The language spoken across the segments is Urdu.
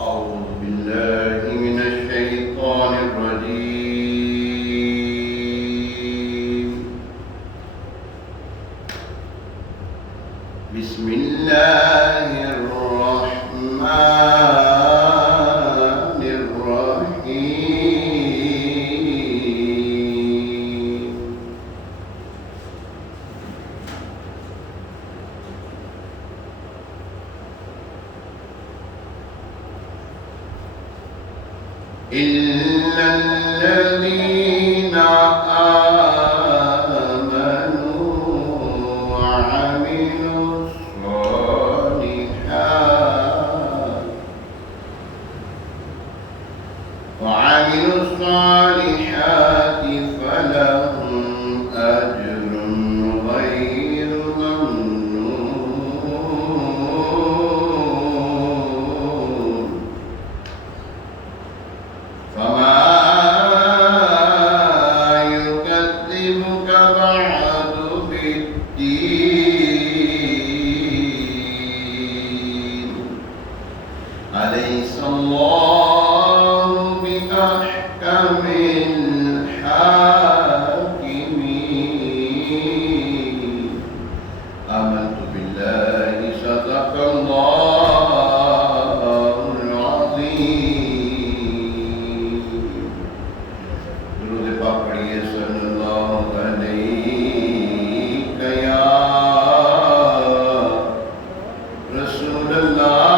أعوذ بالله من الشيطان الرجيم. بسم الله الرحمن الرحيم. إلا الذين آمنوا وعملوا الصالحات فلهم أجر غير ممنون. فما يكذبك بعد بالدين. أليس الله بأحكم الحاكمين. آمنت بالله صدق الله العظيم. درود پاک پڑھیے صلی اللہ علیہ یا رسول اللہ.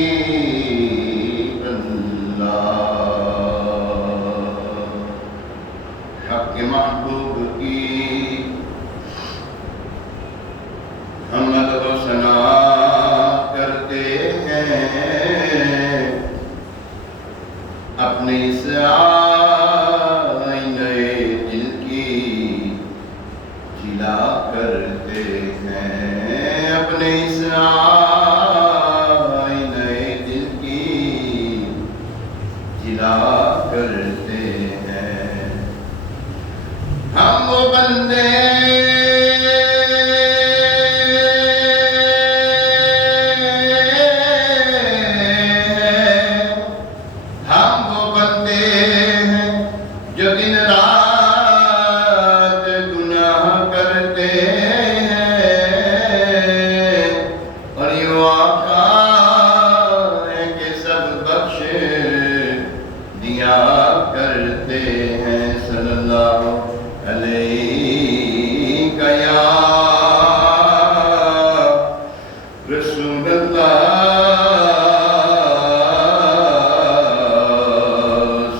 حبیب اللہ، حق کے محبوب کی حمد و ثنا کرتے ہیں، اپنے اس آئینے دل کی جلا کرتے ہیں، اپنے اس کرتے ہیں. ہم وہ بندے ہیں جو دن رات گناہ کرتے ہیں، اور یہ آقا ہے کہ سب بخشے دیا کرتے ہیں. صلی اللہ علیہ یا رسول اللہ،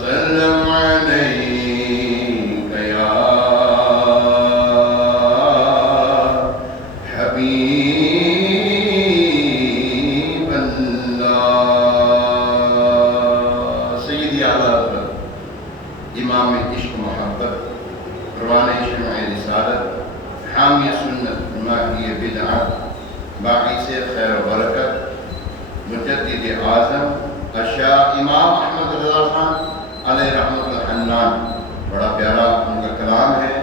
سلام علیہ یا حبیب اللہ. سیدی اعلیٰ امام عشق محبت، روان شمع رسالت، حامی سنت، ماحی بدعت، باعث خیر و برکت، مجدد اعظم اشیاء امام احمد رضا خان علیہ رحمت الحنان. بڑا پیارا ان کا کلام ہے.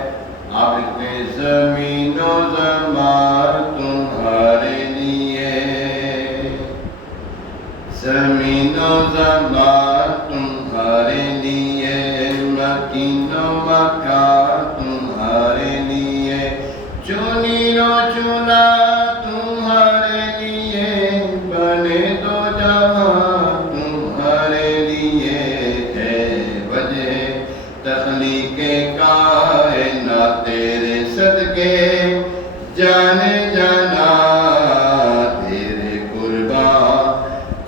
آپ لکھتے ہیں زمین و زمان تمہارے لیے، زمین و زمان تمہارے لیے، مکین و مکان تمہارے لیے، چنین و چنا تمہارے لیے، بنے دو جہاں تمہارے لیے. ہے وجہ تخلیق کائنات تیرے صدقے، جانے جانا تیرے قربان،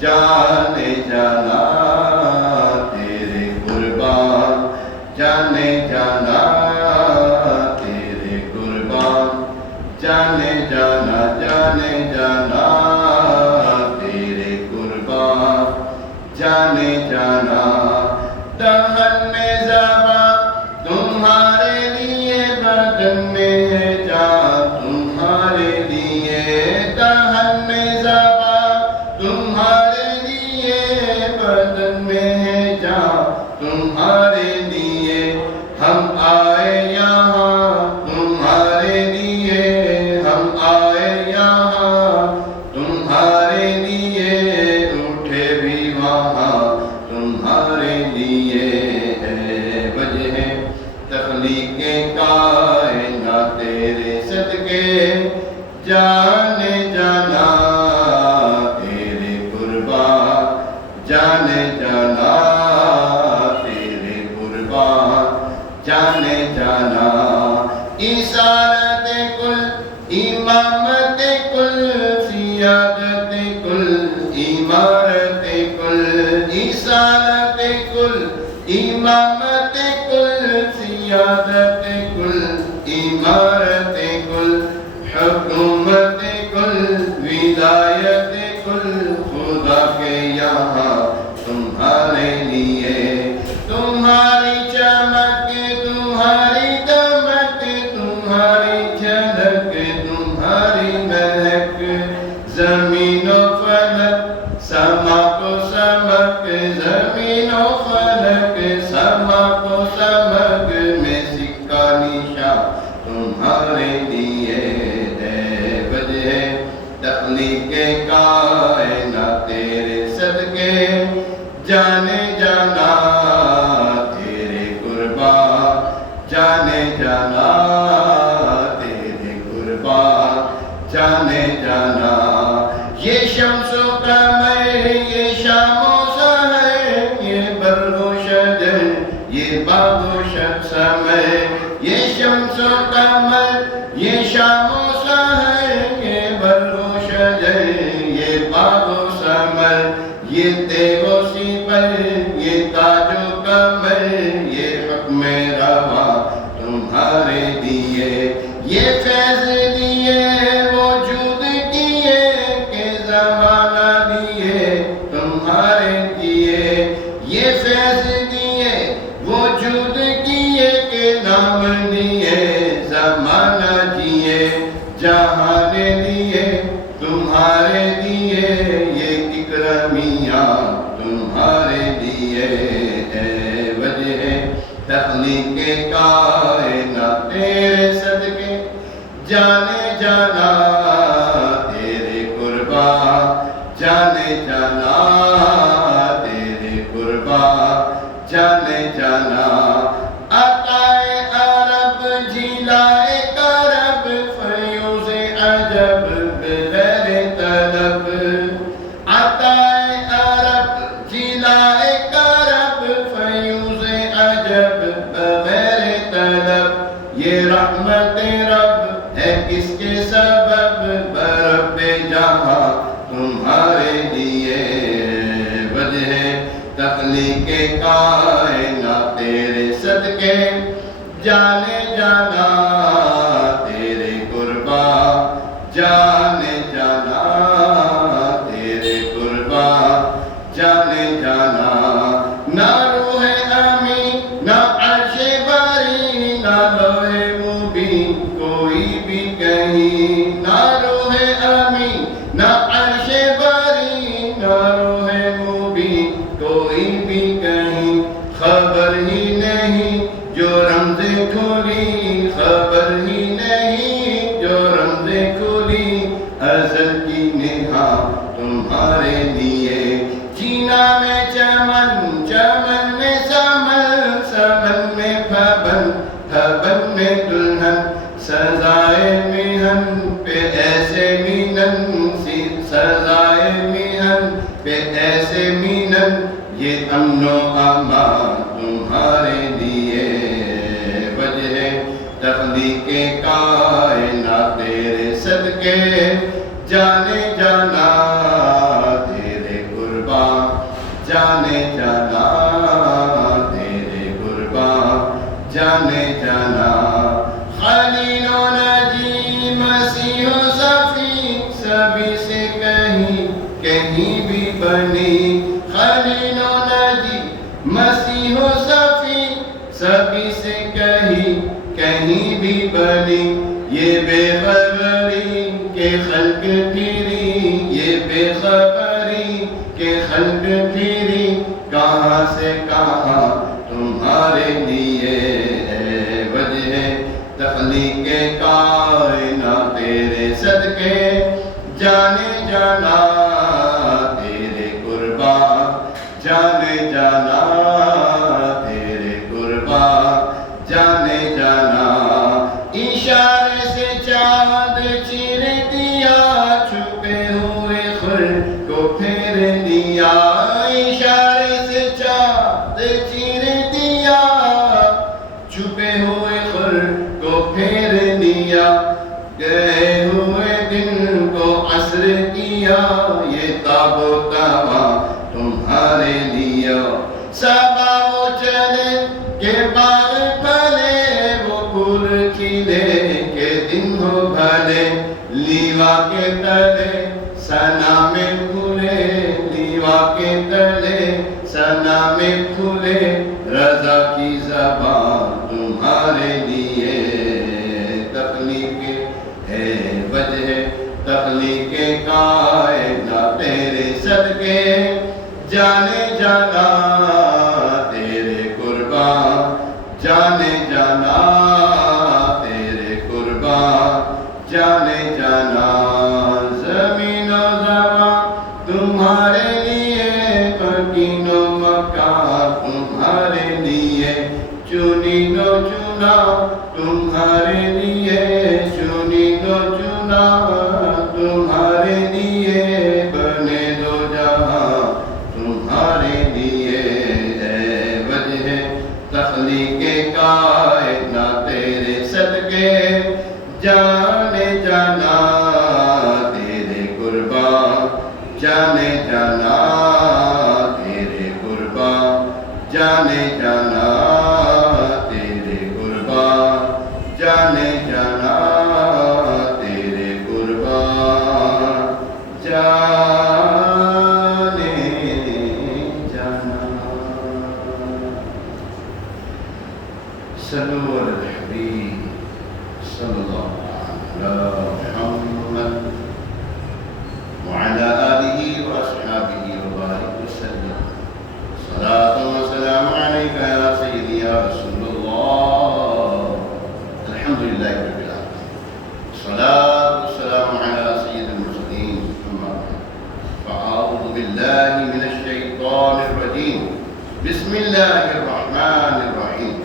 جانے جانا تیرے قربان، جانے جانا تمہارے لیے ہم آئے یہاں، تمہارے لیے ہم آئے یہاں، تمہارے لیے اٹھے بھی وہاں، تمہارے لیے ہے وجہ تخلیق کائنات تیرے صدقے جانے جانا، تیرے قربان جانے جانا، تیرے قربان جانے جانا، اسارت کل امامت کل سیادت کل عمارت کل، اسارت کل امامت کل سیادت کل عمارت کل، حکومت کل ولایت کل، خدا کے یہاں تمہارے لیے، تمہاری چمک تمہاری دمک تمہاری جھلک تمہاری مہک، زمین و فلک سما کو سمک، زمین و فلک سما کو سمک میں سکہ نشان تمہارے لیے ہے وجہ تخلیق کائنات تیرے صدقے جانے جانا، تیرے قربان جانے جانا، تیرے قربان جانے جانا، یہ شمس و قمر یہ شام و سحر یہ برق و شجر یہ باغ و سمر، یہ شمس و قمر یہ شام و سحر یہ برق و شجر یہ باغ و سمر، یہ تیغ و سپر یہ تاج و کمر، یہ حکم روا تمہارے لیے، یہ فیض دیے وجود کیے کہ زمانہ دیے تمہارے دیے، یہ فیض دیے وجود کیے کہ نام دیے زمانہ دیے، جہان دیے تمہارے لیے، یہ اکرمیاں تمہارے لیے ہے وجہ تخلیق کائنات تیرے صدقے جانے جانا، تیرے قربان جانے جانا، تیرے قربان جانے جانا، عطائے عرب جلائے کرب فیوز عجب بغیر طلب، عطائے عرب جلائے کرب فیوز عجب بغیر طلب، یہ رحمت رب ہے کس کے سبب، برب جہاں تمہارے لیے وجہ تخلیق کائنات تیرے صدقے جانے جانا، تیرے قربان جانے جانا، تیرے قربان جانے جانا، نہ روح امی نہ عرش باری نہ لوح مبین کوئی بھی کہیں، نہ روح امی نہ عرش باری نہ روح مبین کوئی بھی کہیں، خبر ہی نہیں جو رمز کھلی، خبر ہی نہیں جو رمز کھلی، ازل کی نہا تمہارے لیے، جینا میں چمن چمن میں سمن سمن میں پھبن پھبن میں دلہن، سزائے مہن پہ ایسے مینن سزائے مہن پہ ایسے مینن، یہ امن و امان تمہارے لیے وجہ تخلیق کائنات تیرے صدقے جانے جانا، تیرے قربان جانے جانا، تیرے قربان جانے جانا، خلیل و نجی مسیح و صفی سبھی سے کہیں کہیں بھی بنی، خلیل و نجی مسیح و صفی سبھی سے کہیں کہیں بھی بنی، یہ بے خبری کے خلق پھری، یہ بے خبری کے خلق پھری، کہاں سے کہاں تمہارے لیے ہے وجہ تخلیق کائنات تیرے صدقے جانے جانا تیرے قربان جانے جانا تیرے قربان جانے جانا اشارے سے چاند چیر دیا چھپے ہوئے خر کو پھیر دیا اشارے سے چاند چیر دیا چھپے ہوئے خر کو پھیر دیا گئے ہوئے دن کو عصر کیا یہ تاب و تابا تمہارے لیا سبا وہ چلے کہ باغ پھلے وہ پھول کھلے کہ دن ہو بھلے لیوا کے تلے سنا میں پھولے لیوا کے تلے سنا میں پھولے رضا کی زبان تمہارے لیے تخلیق ہے وجہ تخلیق کائنات تیرے صدقے جانے جانا تیرے قربان جانے جانا تیرے قربان جانے جانا زمین و زمان تمہارے لیے مکین و مکان تمہارے لیے چنین و چنا تمہارے لیے چنین و چنا تمہارے لیے بنے دو جہاں تمہارے لیے ہے وجہ تخلیق کائنات تیرے صدقے جانے جانا تیرے قربان جانے جانا تیرے قربان جانے جانا تیرے قربان جانے جانا تیرے قربان جانے جانا صلو علی الحبیب صلی اللہ علی محمد وعلى آله وأصحابه وبارك وسلم صلاة وسلام عليك يا سيدي يا رسول الله الحمد لله رب العالمين الصلاة والسلام على سيد المرسلين أما بعد فأعوذ بالله من الشيطان الرجيم بسم الله الرحمن الرحيم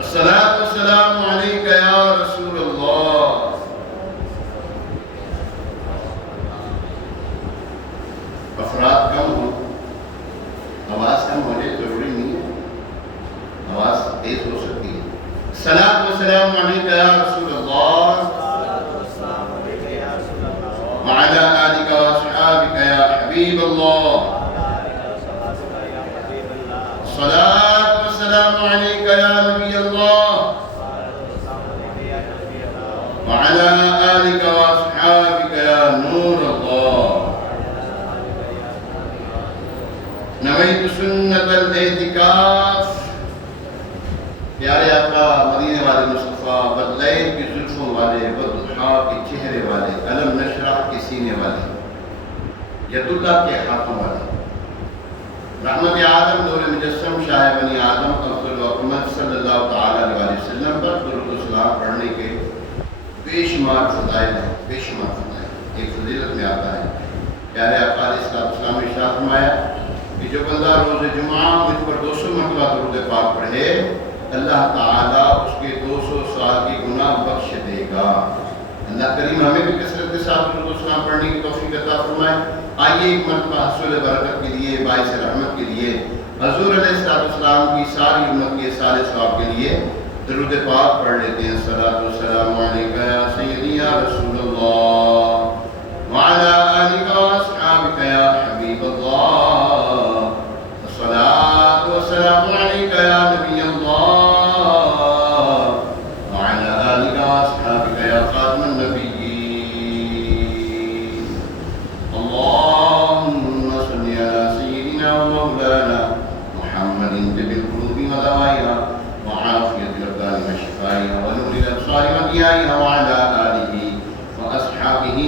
الصلاة والسلام عليك يا رسول الله افراد کم ہو آواز کم ہو جائے ضروری نہیں ہے آواز تیز ہو سکتی ہے الصلاة والسلام علیکہ یا رسول اللہ وعلى آلك وصحابك يا حبيب الله الصلاة والسلام عليك يا نبي الله وعلى آلك وصحابك يا نور الله نویت سنت الاعتکاف پیارے آقا مدینے والے مصطفیٰ بدلیل کی زلفوں والے بدحا کے چہرے والے علم نشرح کے سینے والے ید اللہ کے ہاتھوں والے رحمت عالم نور مجسم شاہ بنی آدم افضل و اکمل صلی اللہ تعالیٰ علیہ وسلم پر درود و سلام پڑھنے کے بے شمار فضائل ہیں بے شمار فضائل ایک فضیلت میں آتا ہے پیارے آقا علیہ السلام نے ارشاد فرمایا کہ جو بندہ روز جمعہ مجھ پر 200 مرتبہ درود پاک پڑھے اللہ تعالیٰ اس کے 200 سال کی گناہ بخش دے گا اللہ کریم ہمیں بھی کثرت کے ساتھ درود و سلام پڑھنے کی توفیق عطا فرمائے آئیے ایک مرتبہ حصول برکت کے لیے باعث رحمت کے لیے حضور علیہ السلام کی ساری امت کے سارے ثواب کے لیے درود پاک پڑھ لیتے ہیں الصلاۃ والسلام علیکہ یا سیدی یا رسول اللہ وعلی آلک واصحابک یا حبیب اللہ الصلاۃ والسلام علیکہ یا نبی اللہ وعلی آلک واصحابک یا خاتم النبیین اللهم صل على سيدنا ومولانا محمد طب القلوب ودوائها وعافية الأبدان وشفائها ونور الأبصار وضيائها وعلى آله وأصحابه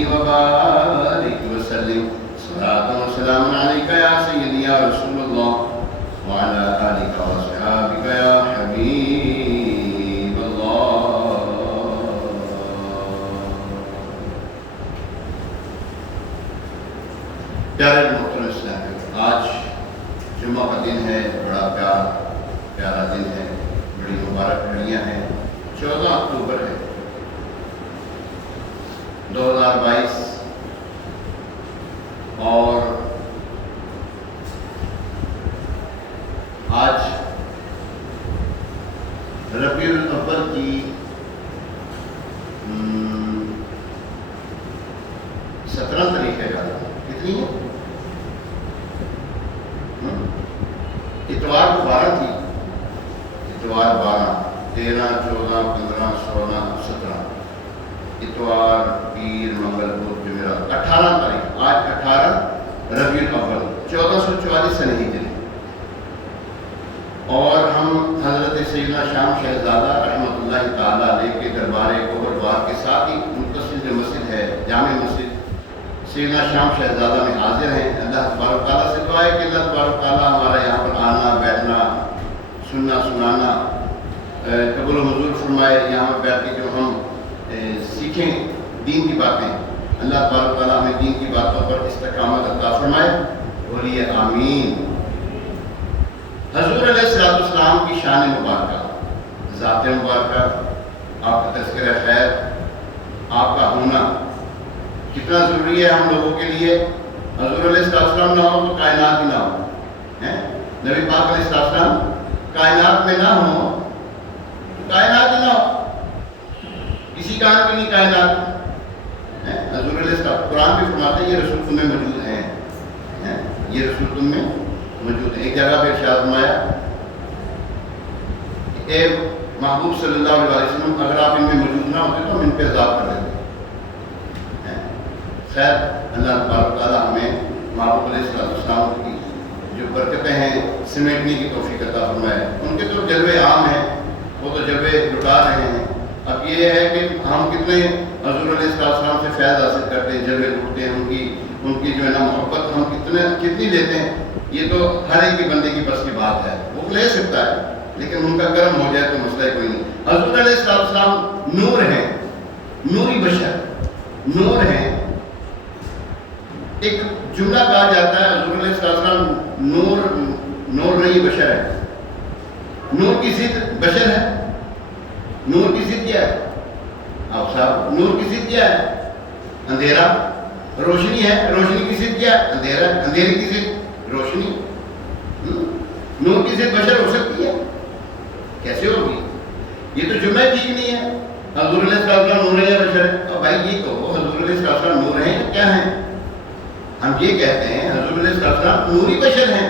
پیارا دن ہے، بڑی مبارک گھڑیاں ہیں۔ 14 اکتوبر ہے 2022 اور آج ربیع الاول کی 17 تاریخ ہے، کتنی ہے؟ اتوار کو 12 تھی، اتوار 12، 13، 14، 15، 16، 17، اتوار، پیر، منگل، بدھ، جمعرات، 18 تاریخ، آج 18 ربیع الاول 1444 سنہ ہجری، اور ہم حضرت سیدنا شام شہزادہ رحمۃ اللہ تعالیٰ علیہ کے دربار قبر بار کے ساتھ ہی متصل جو مسجد ہے جامع مسجد سیدنا شام شہزادہ میں حاضر ہیں۔ اللہ تبارک تعالیٰ سے دعا ہے کہ اللہ تبارک تعالیٰ ہمارا یہاں پر آنا بیٹھنا سننا سنانا قبول و منظور فرمائے۔ یہاں پر بیٹھ کے جو ہم سیکھیں دین کی باتیں، اللہ تبارک تعالیٰ ہمیں دین کی باتوں پر استقامت عطا فرمائے، بولیے آمین۔ حضور علیہ السلام کی شان مبارکہ، ذات مبارکہ، آپ کا تذکرہ خیر، آپ کا ہونا کتنا ضروری ہے ہم لوگوں کے لیے۔ حضور علیہ السلام نہ ہو تو کائنات ہی نہ ہو، نبی پاک علیہ السلام کائنات میں نہ ہو تو کائنات ہی نہ ہو، کسی کام کی نہیں کائنات۔ حضور علیہ السلام قرآن بھی فرماتے ہیں یہ رسول تم میں موجود ہیں، یہ رسول تم میں موجود ہے۔ ایک جگہ پہ ارشاد فرمایا اے محبوب صلی اللہ علیہ وسلم اگر آپ ان میں موجود نہ ہوتے تو ہم ان پہ عذاب کر دیتے۔ خیر، اللہ تبارک تعالیٰ ہمیں محبوب علیہ السلام کی جو برکتیں ہیں سمیٹنے کی توفیق عطا فرمائے۔ ان کے تو جلوے عام ہیں، وہ تو جلوے لٹا رہے ہیں۔ اب یہ ہے کہ ہم کتنے حضور علیہ السلام سے فیض حاصل کرتے ہیں، جلوے لوٹتے ہیں، ان کی جو ہے نا محبت ہم کتنی لیتے ہیں، یہ تو ہر ایک بندے کی بس کی بات ہے، وہ لے سکتا ہے لیکن ان کا کرم ہو جائے تو مسئلہ کوئی نہیں۔ حضور علیہ السلام نور ہیں، نوری بشر، نور ہیں۔ ایک جملہ کہا جاتا ہے حضور علیہ السلام نور نہیں بشر ہے۔ نور کی ضد بشر ہے۔ نور کی ضد کیا ہے؟ آپ صاحب، نور کی ضد کیا ہے؟ اندھیرا۔ روشنی ہے، روشنی کی ضد کیا ہے؟ اندھیرا۔ اندھیرے کی ضد روشنی۔ نور کی ضد بشر ہو سکتی ہے؟ کیسے ہوگی؟ یہ تو جملہ ٹھیک نہیں ہے۔ حضور علیہ السلام نور ہے یا بشر ہے؟ اور بھائی یہ کہو حضور علیہ السلام نور ہیں یا کیا ہیں؟ ہم یہ کہتے ہیں حضور علیہ السلام نوری بشر ہیں،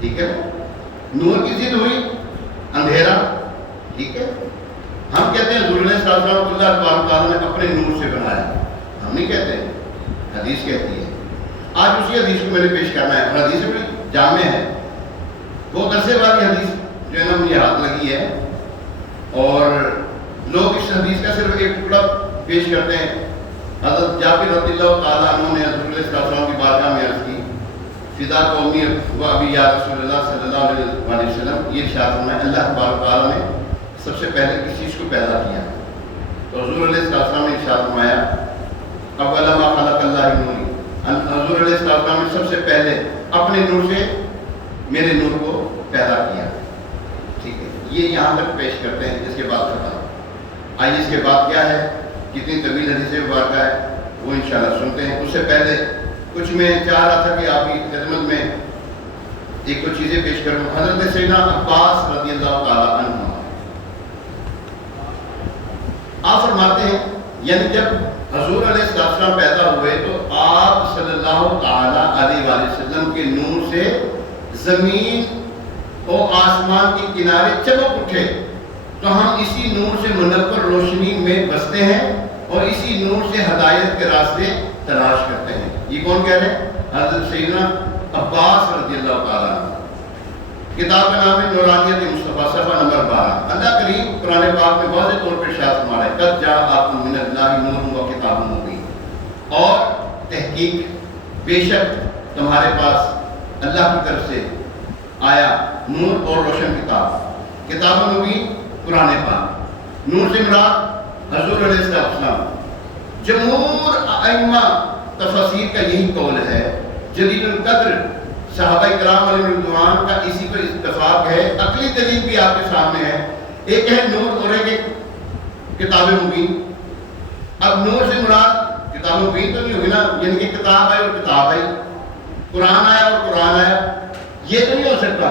ٹھیک ہے؟ نور کی ضد ہوئی اندھیرا، ٹھیک ہے؟ ہم کہتے ہیں حضور علیہ السلام اللہ تبارک تعالیٰ نے اپنے نور سے بنایا، ہم نہیں کہتے، حدیث کہتی ہے۔ آج اسی حدیث کو میں نے پیش کرنا ہے، اور حدیث بڑی جامع ہے، بہت عرصے بعد یہ حدیث جو ہے نا مجھے ہاتھ لگی ہے، اور لوگ اس حدیث کا صرف ایک ٹکڑا پیش کرتے ہیں۔ حضرت جابر رضی اللہ تعالیٰ عنہ نے حضور علیہ السلام کی بارگاہ میں عرض کی، فدا قومی و ابی یا رسول اللہ صلی اللہ علیہ وسلم، یہ ارشاد فرمایا اللہ تبارک تعالیٰ نے سب سے پہلے کس چیز کو پیدا کیا؟ تو حضور علیہ السلام نے ارشاد فرمایا اول ما خلق اللہ نوری، حضور علیہ السلام نے سب سے پہلے اپنے نور سے میرے نور کو پیدا کیا، ٹھیک ہے؟ یہ یہاں تک پیش کرتے ہیں، اس کے بعد ختم۔ آئیے اس کے بعد کیا ہے، کتنی طویل حدیث مبارکہ ہے وہ انشاءاللہ سنتے ہیں۔ اس سے پہلے کچھ میں چاہ رہا تھا کہ آپ کی خدمت میں ایک دو چیزیں پیش کروں۔ حضرت سیدنا عباس رضی اللہ تعالیٰ عنہ آپ فرماتے ہیں، یعنی جب حضور علیہ السلام پیدا ہوئے تو آپ صلی اللہ تعالیٰ علیہ وسلم کے نور سے زمین اور آسمان کے کنارے چمک اٹھے، تو ہم اسی نور سے منور روشنی میں بستے ہیں اور اسی نور سے ہدایت کے راستے تلاش کرتے ہیں۔ یہ کون کہہ رہے ہیں؟ حضرت سیدنا عباس رضی اللہ تعالیٰ عنہ۔ کتاب کا نام ہے نورانیت مصطفیٰ، صفحہ نمبر 12۔ اللہ کریم قرآن پاک میں واضح طور پر ارشاد فرما رہا ہے قد جاءکم من اللہ نور و کتاب مبین، اور تحقیق بے شک تمہارے پاس اللہ کی طرف سے آیا نور اور روشن کتاب، کتاب مبین قرآن پاک۔ نور سے مراد حضور علیہ السلام۔ جمہور ائمہ تفسیر کا یہی قول ہے، جلیل القدر صحابہ کرام علیہ رضوان کا اسی پر اتفاق ہے، آپ کے سامنے ہے، ایک ہے نور اور ایک کتاب مبین۔ اب نور سے مراد کتاب مبین تو نہیں ہوگی نا، یعنی کہ کتاب آئی اور کتاب آئی، قرآن آیا اور قرآن آیا، یہ تو نہیں ہو سکتا۔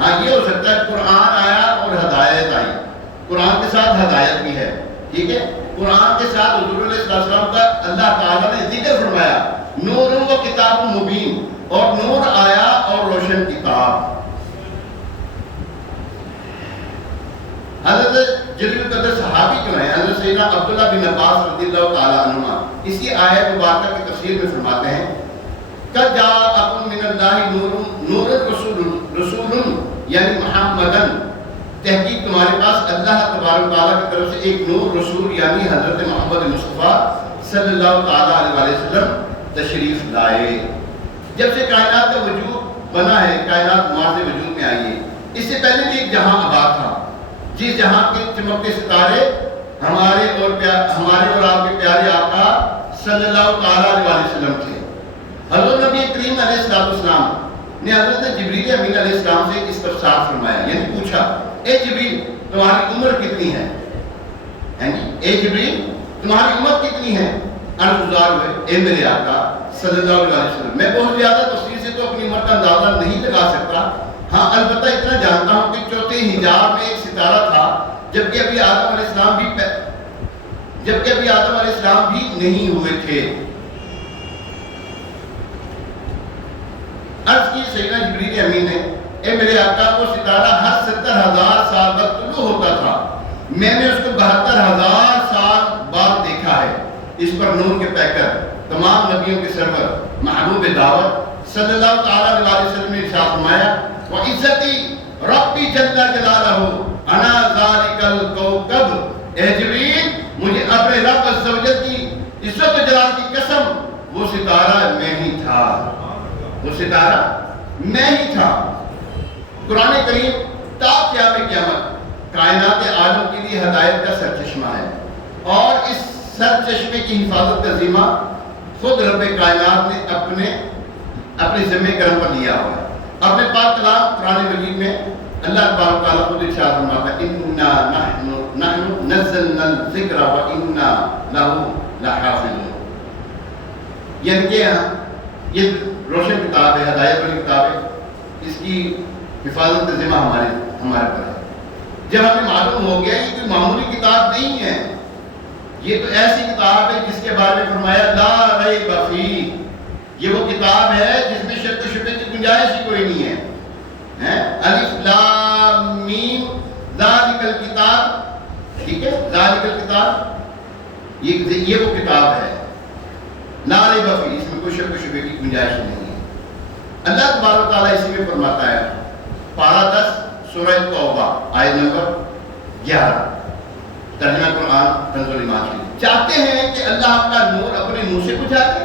ہاں یہ ہو سکتا ہے قرآن آیا اور ہدایت آئی، قرآن کے ساتھ ہدایت بھی ہے، ٹھیک ہے۔ قرآن کے ساتھ حضور علیہ السلام کا اللہ تعالیٰ نے ذکر فرمایا، نور و کتاب مبین، اور نور آیا اور روشن کتاب۔ حضرت جلیل القدر صحابی جو ہیں حضرت سیدنا عبداللہ بن عباس رضی اللہ تعالیٰ عنہما اسی آیت مبارکہ کی تفسیر میں فرماتے ہیں، قد جاءکم من اللہ نور رسول یعنی محمدن، تحقیق تمہارے پاس اللہ تبارک تعالیٰ کی طرف سے ایک نور رسول یعنی حضرت محمد مصطفیٰ صلی اللہ تعالیٰ علیہ وسلم تشریف لائے۔ جب سے کائنات کا وجود بنا ہے، کائنات ماضی وجود میں آئی ہے، اس سے پہلے بھی ایک جہاں آباد تھا، جس جہاں کے چمکتے ستارے ہمارے اور آپ کے پیارے آقا صلی اللہ تعالیٰ علیہ وسلم تھے۔ حضرت نبی کریم علیہ السلام نے حضرت جبریل امین علیہ السلام سے اس استفسار فرمایا، یعنی پوچھا، اے جبریل تمہاری عمر کتنی ہے؟ اے جبریل تمہاری عمر کتنی ہے؟ عرض گزار ہوئے، اے میرے آقا صلی اللہ علیہ وسلم، میں بہت زیادہ تفصیل سے تو اپنی عمر کا اندازہ نہیں لگا سکتا، ہاں البتہ اتنا جانتا ہوں کہ چوتھے حجاب میں ایک ستارہ تھا، جبکہ ابھی آدم علیہ السلام بھی نہیں ہوئے تھے۔ عرض کی سیدنا جبریل امین نے، اے میرے آقا وہ ستارہ ہر 70,000 سال بعد طلوع ہوتا تھا، میں نے اس کو 72,000 سال بعد دیکھا ہے۔ اس پر نور کے پیکر تمام نبیوں کے سرور محبوب دعوت صلی اللہ تعالیٰ علیہ وسلم نے ارشاد فرمایا، وَعِزَّتِي رَبِّ جَلَّ جَلَالَهُ أَنَا ذَلِكَ الْكَوْكَبُ، اے جبریل مجھے اپنے رب عز و جل کی عزت و جلال کی قسم، وہ ستارہ میں ہی تھا، وہ ستارہ میں ہی تھا۔ قرآن کریم تا قیام قیامت کائنات عالم کے لیے ہدایت کا سرچشمہ ہے، اور اس سرچشمے کی حفاظت کا ذمہ خود رب کائنات نے اپنے ذمہ کرم پر لیا ہوا ہے۔ اپنے پاک کلام قرآن مجید میں اللہ تبارک تعالیٰ خود ارشاد فرماتا ہے، اِنَّا نَحْنُ نَزَّلْنَا الذِّكْرَ وَإِنَّا لَهُ لَحَافِظُونَ، یعنی کہ یہ روشن کتاب ہے، ہدایت والی کتاب ہے، اس کی حفاظت کا ذمہ ہمارے پر ہے۔ جب ہمیں معلوم ہو گیا یہ کوئی معمولی کتاب نہیں ہے، یہ تو ایسی کتاب ہے جس کے بارے میں فرمایا لا ریب فیہ، یہ وہ کتاب ہے جس میں شک و شبہ کی گنجائش ہی کوئی نہیں ہے۔ الف لام میم ذالک الکتاب، ٹھیک ہے، ذالک الکتاب، یہ وہ کتاب ہے، لا ریب فیہ، اس میں کوئی شک و شبہ کی گنجائش نہیں ہے۔ اللہ تبارک تعالیٰ اسی میں فرماتا ہے، پارہ 10 سورہ توبہ آیت نمبر 11، ترجمہ قرآن کنز الایمان شریف، چاہتے ہیں کہ اللہ کا نور اپنے منہ سے بجھا دے،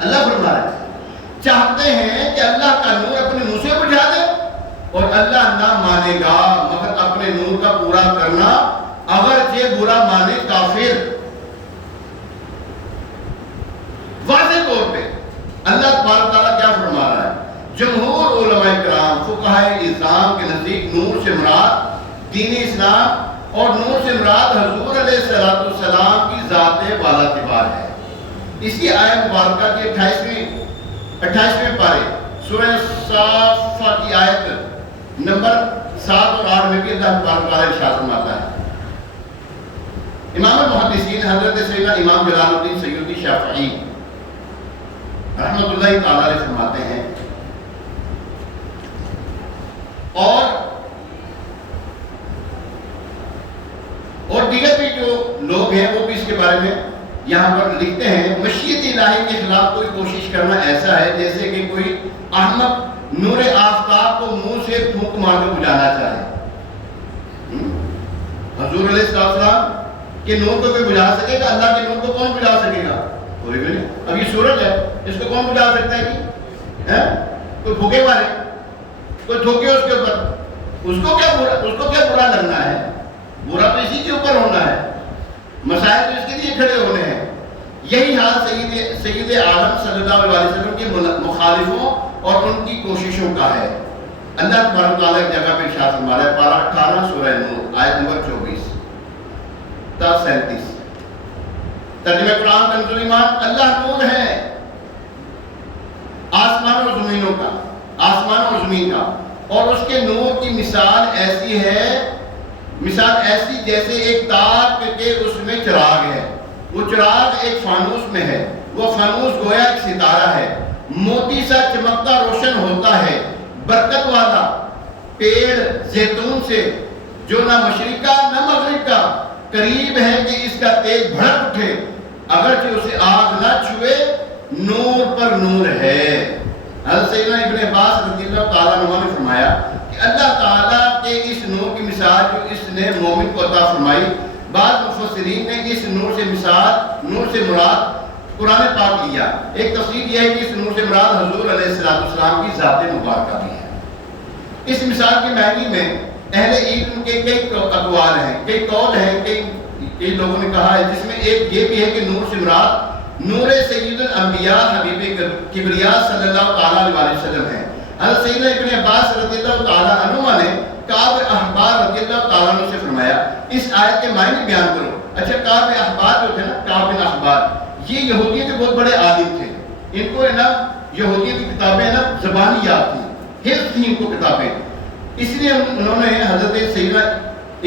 اللہ فرما رہا ہے چاہتے ہیں کہ اللہ کا نور اپنے منہ سے بجھا دے، اور اللہ نہ مانے گا مگر اپنے نور کا پورا کرنا، اگرچہ برا مانے کافر۔ واضح طور پہ اللہ تبارک تعالیٰ کیا فرما رہا ہے؟ جمہور علماء کرام فقہائے اسلام کے نزدیک نور سے مراد دین اسلام اور نور سے مراد حضور علیہ السلام کی ذات والا تبار ہے۔ اسی آیت مبارکہ کے 28ویں پارے سورہ صافہ کی آیت نمبر 7 اور 8 میں بھی اللہ تبارک تعالیٰ ارشاد فرماتا ہے، امام المحدثین حضرت سیدنا امام جلال الدین سیوطی شافعی رحمۃ اللہ تعالیٰ علیہ فرماتے ہیں، اور دیگر بھی جو لوگ ہیں وہ بھی اس کے بارے میں یہاں پر لکھتے ہیں، مشیت الہی کے خلاف کوئی کوشش کرنا ایسا ہے جیسے کہ کوئی احمق نور آفتاب کو منہ سے پھونک مار کر بجھانا چاہے۔ حضور علیہ السلام کے نور کو کوئی بجھا سکے گا؟ اللہ کے نور کو کون بجھا سکے گا؟ کوئی بھی نہیں۔ اب یہ سورج ہے، اس کو کون بجھا سکتا ہے کہ کوئی پھونکے مارے، کوئی ٹھوکے اس کے اوپر، اس کو کیا برا لگنا ہے؟ برا تو اسی کے اوپر ہونا ہے، مسائل تو اس کے لیے کھڑے ہونے ہیں۔ یہی حال سید عالم صلی اللہ علیہ وسلم کے مخالفوں اور ان کی کوششوں کا ہے۔ اللہ تبارک و تعالیٰ ایک جگہ پہ ارشاد فرما رہا ہے، پارہ 18 سورہ نور آیت نمبر 24 تا 37، ترجمہ قرآن کنز ایمان، اللہ نور ہے آسمان اور زمینوں کا، آسمان اور زمین کا، اور اس کے نور کی مثال ایسی ہے، مثال ایسی جیسے ایک تاک کے اس میں چراغ ہے، وہ چراغ ایک فانوس میں ہے، وہ فانوس گویا ایک ستارہ ہے، موتی سا چمکتا روشن ہوتا ہے، برکت والا پیڑ زیتون سے جو نہ مشرق کا نہ مغرب کا، قریب ہے کہ اس کا تیل بھڑک اٹھے، اگرچہ اسے آگ نہ چھوئے، نور پر نور ہے۔ حضرت سیدنا ابن عباس رضی اللہ تعالیٰ عنہ نے فرمایا کہ اللہ تعالیٰ کے اس نور کی مثال جو اس نے مومن کو عطا فرمائی، بعض مفسرین نے اس نور سے مثال، نور سے مراد قرآن پاک لیا۔ ایک تفسیر یہ ہے کہ اس نور سے مراد حضور علیہ السلام کی ذات مبارکہ بھی ہے۔ اس مثال کے معنی میں اہل علم کے کئی اقوال ہیں، کئی قول ہیں، کئی لوگوں نے کہا ہے، جس میں ایک یہ بھی ہے کہ نور سے مراد نور سید الانبیاء حبیب کبریا صلی اللہ تعالیٰ علیہ وسلم ہے۔ حضرت سیدنا ابن عباس رضی اللہ تعالیٰ عنہ نے کعب احبار رضی اللہ تعالیٰ عنہ سے فرمایا اس آیت کے معنی بیان کرو۔ اچھا، کعب احبار جو تھے نا، کعب بن احبار، یہ یہودیت کے بہت بڑے عالم تھے، ان کو نا یہودیت کی کتابیں نا زبانی یاد تھیں، حفظ تھیں ان کو کتابیں، اس لیے انہوں نے حضرت سیدنا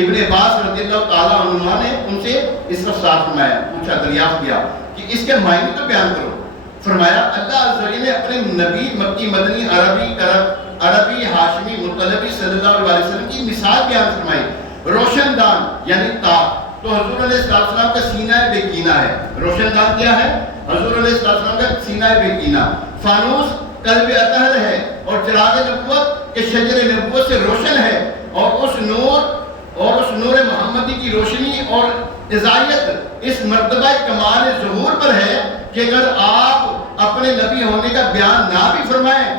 ابن عباس رضی اللہ تعالیٰ عنہ نے ان سے اس کا ساتھ فرمایا، پوچھا، دریافت کیا کہ اس کے معنی تو بیان کرو۔ فرمایا اللہ عز و جل نے اپنے نبی مکی مدنی عربی ہاشمی مطلبی صلی اللہ علیہ وسلم کی مثال بیان فرمائی، روشن دان یعنی تاق، تو حضور علیہ السلام کا سینہ بے کینہ ہے۔ روشن دان کیا ہے؟ حضور علیہ السلام کا سینہ بے کینہ، فانوس قلب اطہر ہے، اور چراغ نبوت کے شجر نبوت سے روشن ہے، اور اس نور محمدی کی روشنی اور عزائیت اس مرتبہ کمال ظہور پر ہے کہ اگر آپ اپنے نبی ہونے کا بیان نہ بھی فرمائیں،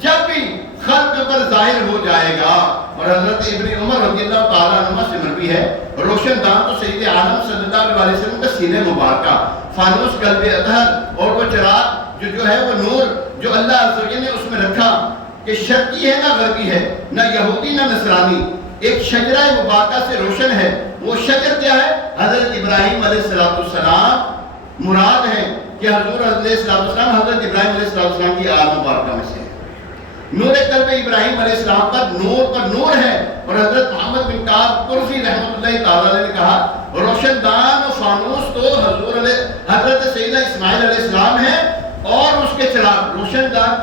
جب بھی خلق پر ظاہر ہو جائے گا۔ اور حضرت ابن عمر رضی اللہ تعالیٰ عنہ سے مروی ہے، روشن دان تو سید عالم صلی اللہ علیہ وسلم کا سینہ مبارکہ، فانوس قلب اطہر، اور وہ چراغ جو ہے وہ نور جو اللہ عز و جل نے اس میں رکھا کہ شرقی ہے نہ غربی ہے، نہ یہودی نہ نصرانی، ایک شجرہ مبارکہ سے روشن ہے۔ وہ شجر کیا ہے؟ حضرت ابراہیم علیہ السلام مراد ہے کہ حضور علیہ السلام حضرت ابراہیم علیہ السلام کی آل مبارکہ میں سے ہے۔ نور قلب ابراہیم علیہ السلام پر نور ہے، اور حضرت محمد بن کعب قرظی رحمۃ اللہ تعالیٰ نے کہا روشن دان و فانوس تو حضرت سیدنا اسماعیل علیہ السلام ہے، اور اس کے چراغ روشن دان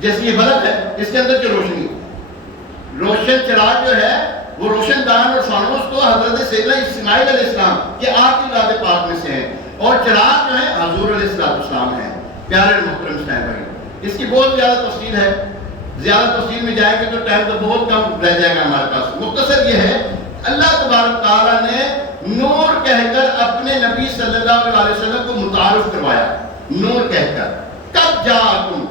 جیسے یہ بلب ہے، اس کے اندر جو روشنی، روشن چراغ جو ہے وہ روشن دان اور فانوس تو حضرت سیدنا اسماعیل علیہ السلام کے آپ کی اولاد پاک میں سے ہیں، اور چراغ جو ہے حضور علیہ السلام ہیں۔ پیارے محترم اسلام بھائی، اس کی بہت زیادہ تفصیل ہے، زیادہ تفصیل میں جائیں گے تو ٹائم تو بہت کم رہ جائے گا ہمارے پاس۔ مختصر یہ ہے، اللہ تبارک تعالیٰ نے نور کہہ کر اپنے نبی صلی اللہ علیہ وسلم کو متعارف کروایا، نور کہہ کر، قد جاءکم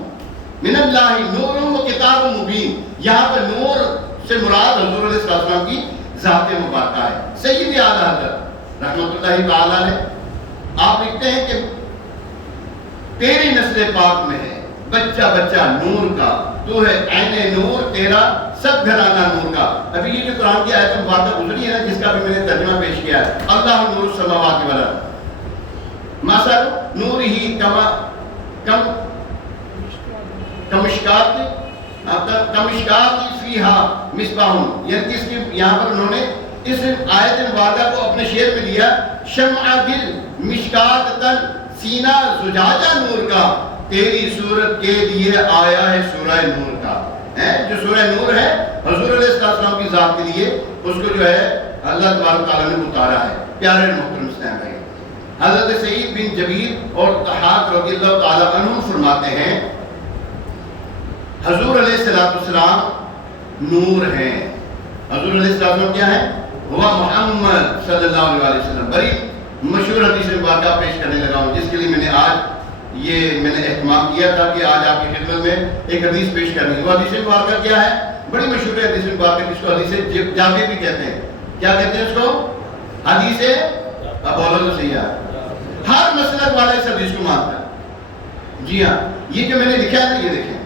من اللہ نور و کتاب مبین، یہاں پہ نور سے مراد حضور علیہ السلام کی ذات مبارکہ ہے۔ سید اعلیٰ حضرت رحمۃ اللہ تعالیٰ نے آپ لکھتے ہیں کہ تیری نسل پاک میں ہے بچہ بچہ نور کا، تو ہے عین نور تیرا سب گھرانہ نور کا۔ ابھی یہ جو قرآن کی آیت مبارکہ گزری ہے نا، جس کا بھی میں نے ترجمہ پیش کیا ہے، اللہ نور السماوات والارض مثل نورہ کمشکات فیہا مصباح، یعنی اس کی یہاں پر انہوں نے اس آیت مبارکہ کو اپنے شعر میں لیا، شمع دل مشکات تن سینہ زجاجہ نور کا، تیری صورت کے لیے آیا ہے سورہ نور کا۔ جو سورہ نور ہے حضور علیہ السلام کی ذات کے لیے، اس کو جو ہے اللہ تبارک تعالیٰ نے اتارا ہے۔ پیارے محترم اسلام بھائی، حضرت سعید بن جبیر اور طحاق رضی اللہ تعالیٰ عنہ فرماتے ہیں حضور علیہ السلام نور ہیں۔ حضور علیہ السلام کیا ہے؟ وہ محمد صلی اللہ علیہ وسلم۔ بڑی مشہور حدیث مبارکہ پیش کرنے لگا ہوں، جس کے لیے میں نے اہتمام کیا تھا کہ آج آپ کی خدمت میں ایک حدیث پیش کرنی ہے۔ وہ حدیث مبارکہ کیا ہے؟ بڑی مشہور ہے حدیث مبارکہ، جس کو حدیث جابر بھی کہتے ہیں۔ کیا کہتے ہیں اس کو؟ حدیث، اب بولو تو صحیح ہے، ہر مسلک والا اس حدیث کو مانتا ہے۔ جی ہاں، یہ جو میں نے لکھا ہے نا، یہ دیکھیں،